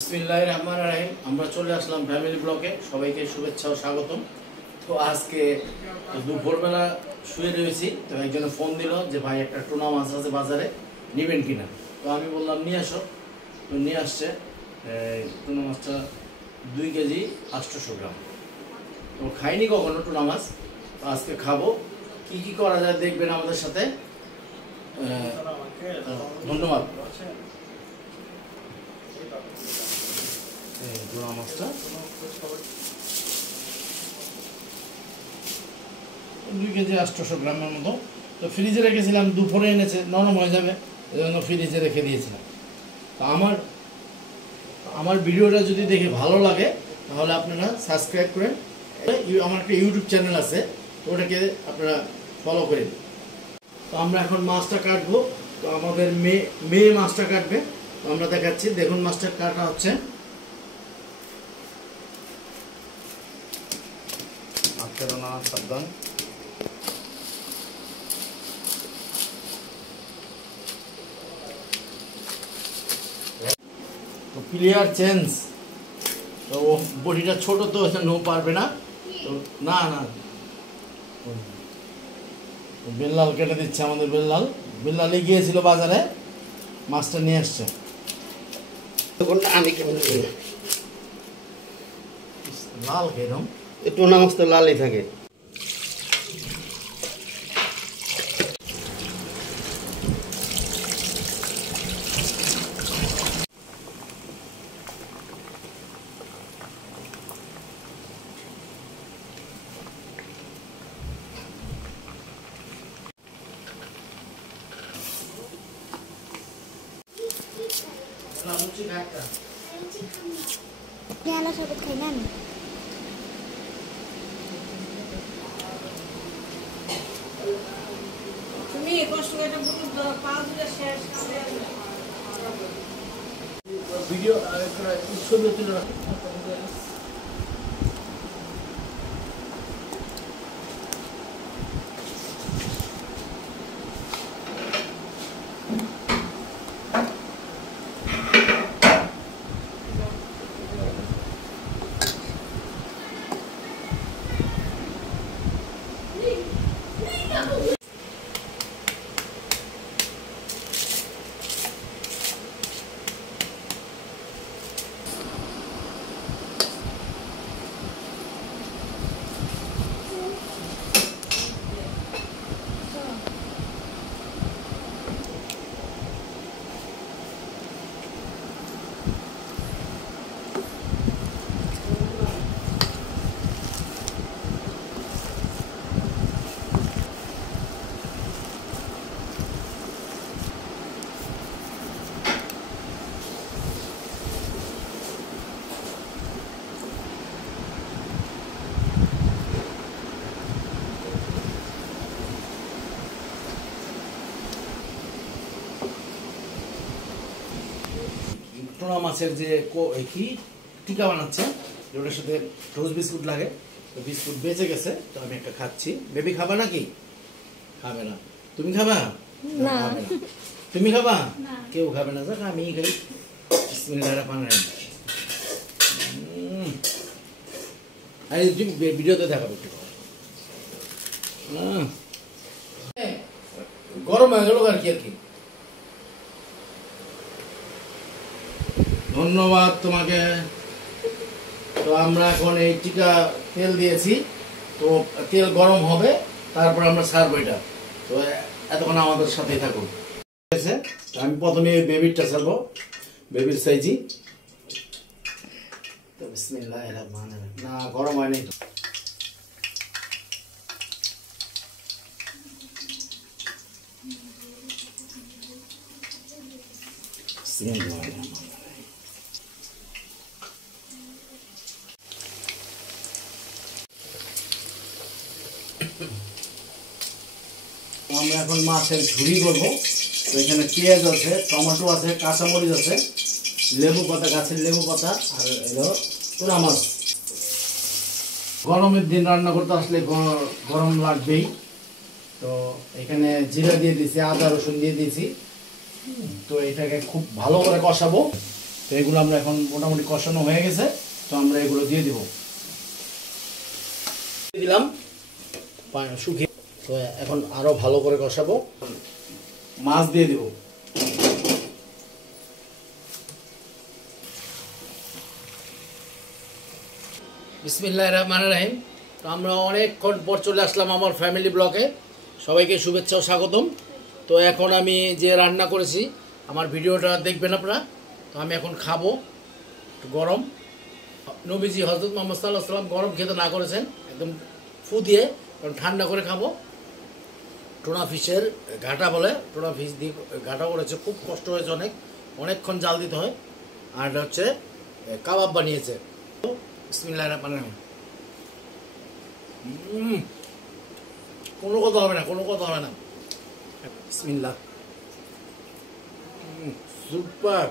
বিসমিল্লাহির রহমানির রহিম। আমরা চলে আসলাম ফ্যামিলি ব্লকে। সবাইকে শুভেচ্ছা ও স্বাগতম। তো আজকে দুপুরবেলা শুয়ে রয়েছি, তো একজনে ফোন দিল যে ভাই একটা টুনা মাছ আছে বাজারে, নেবেন কিনা। তো আমি বললাম নিয়ে আসো। তো নিয়ে আসছে টুনা মাছটা 2 কেজি 800 গ্রাম। তো খাইনি কখনো টুনা মাছ, তো আজকে খাবো। কি কি করা যায় দেখবেন আমাদের সাথে। ধন্যবাদ। টুনা মাছটা 2 কেজি 800 গ্রামের মতো। তো ফ্রিজে রেখেছিলাম, দুপুরে এনেছে, নরম হয়ে যাবে, এই জন্য ফ্রিজে রেখে দিয়েছিলাম। তো আমার ভিডিওটা যদি দেখে ভালো লাগে তাহলে আপনারা সাবস্ক্রাইব করেন। আমার একটা ইউটিউব চ্যানেল আছে, তো ওটাকে আপনারা ফলো করেন। তো আমরা এখন মাছটা কাটবো। তো আমাদের মেয়ে মাছটা কাটবে, তো আমরা দেখাচ্ছি। দেখুন মাছটা কাটা হচ্ছে। সাবধান। তো প্লেয়ার চেঞ্জ। তো বডিটা ছোট, তো নো পারবে না। তো না না, বেল্লাল কেটে দিচ্ছে। আমাদের বেল্লালই গিয়েছিল বাজারে, মাছটা নিয়ে আসছে। লাল কেরম, টুনা মাছ তো লালই থাকে। Nyala sobat kainan. তুমি কষ্ট করে একটা বুটুল ধরো, পা ধরে শেষ ভিডিও ছবি তুলে রাখো। টুনা মাছের যে কি টিকা বানাচ্ছে, ওটার সাথে টোস্ট বিস্কুট লাগে। তো বিস্কুট বেঁচে গেছে, তো আমি একটা খাচ্ছি। বেবি খাবা নাকি? খাবে না। তুমি খাবা? না। খাবে না। তুমি খাবা? কেউ খাবে না, যাক আমি খাই। বিসমিল্লাহির রহমানির রহিম। আরে ভিডিওতে দেখাবো একটু। গরম হয়ে গেল আর কি। ধন্যবাদ তোমাকে। তো আমরা এখন এই টিকা তেল দিয়েছি, তো তেল গরম হবে, তারপর আমরা ছাড়বো এটা। তো এতক্ষণ আমাদের সাথেই থাকুন। ঠিক আছে, আমি প্রথমে বেবিরটা ছাড়বো, বেবির সাইজি। তো বিসমিল্লাহির রহমানির রহিম। না, গরম হয়নি। বিসমিল্লাহির রহমানির রহিম। আমরা এখন মাছের ঝুড়ি করবো। তো এখানে পেঁয়াজ আছে, টমেটো আছে, কাঁচামরিচ আছে, লেবু পাতা, গাছের লেবু পাতা, আর এলো টুনা মাছ। গরমের দিন রান্না করতে আসলে গরম লাগবেই। তো এখানে জিরা দিয়ে দিয়েছি, আদা রসুন দিয়ে দিয়েছি। তো এটাকে খুব ভালো করে কষাবো। তো এগুলো আমরা এখন মোটামুটি কষানো হয়ে গেছে, তো আমরা এগুলো দিয়ে দিব। দিলাম শুকিয়ে, তো এখন আরো ভালো করে কষাবো। মাছ দিয়ে দিব। বিসমিল্লাহির রহমানির রহিম। তো আমরা অনেকক্ষণ পর চলে আসলাম আমার ফ্যামিলি ব্লকে। সবাইকে শুভেচ্ছা ও স্বাগতম। তো এখন আমি যে রান্না করেছি, আমার ভিডিওটা দেখবেন আপনারা। তো আমি এখন খাবো, একটু গরম। নবীজি হযরত মুহাম্মদ সাল্লাল্লাহু আলাইহি ওয়াসাল্লাম গরম খেতে না করেছেন, একদম ফু দিয়ে, কারণ ঠান্ডা করে খাবো। টোনা ফিশের ঘাটা বলে, টোনা ফিশ দিয়ে ঘাটা করেছে, খুব কষ্ট হয়েছে, অনেকক্ষণ জাল দিতে হয়। আর এটা হচ্ছে কাবাব বানিয়েছে। বিসমিল্লাহির রহমানির রহিম। কোনো কথা হবে না, কোনো কথা হবে না। বিসমিল্লাহ। সুপার।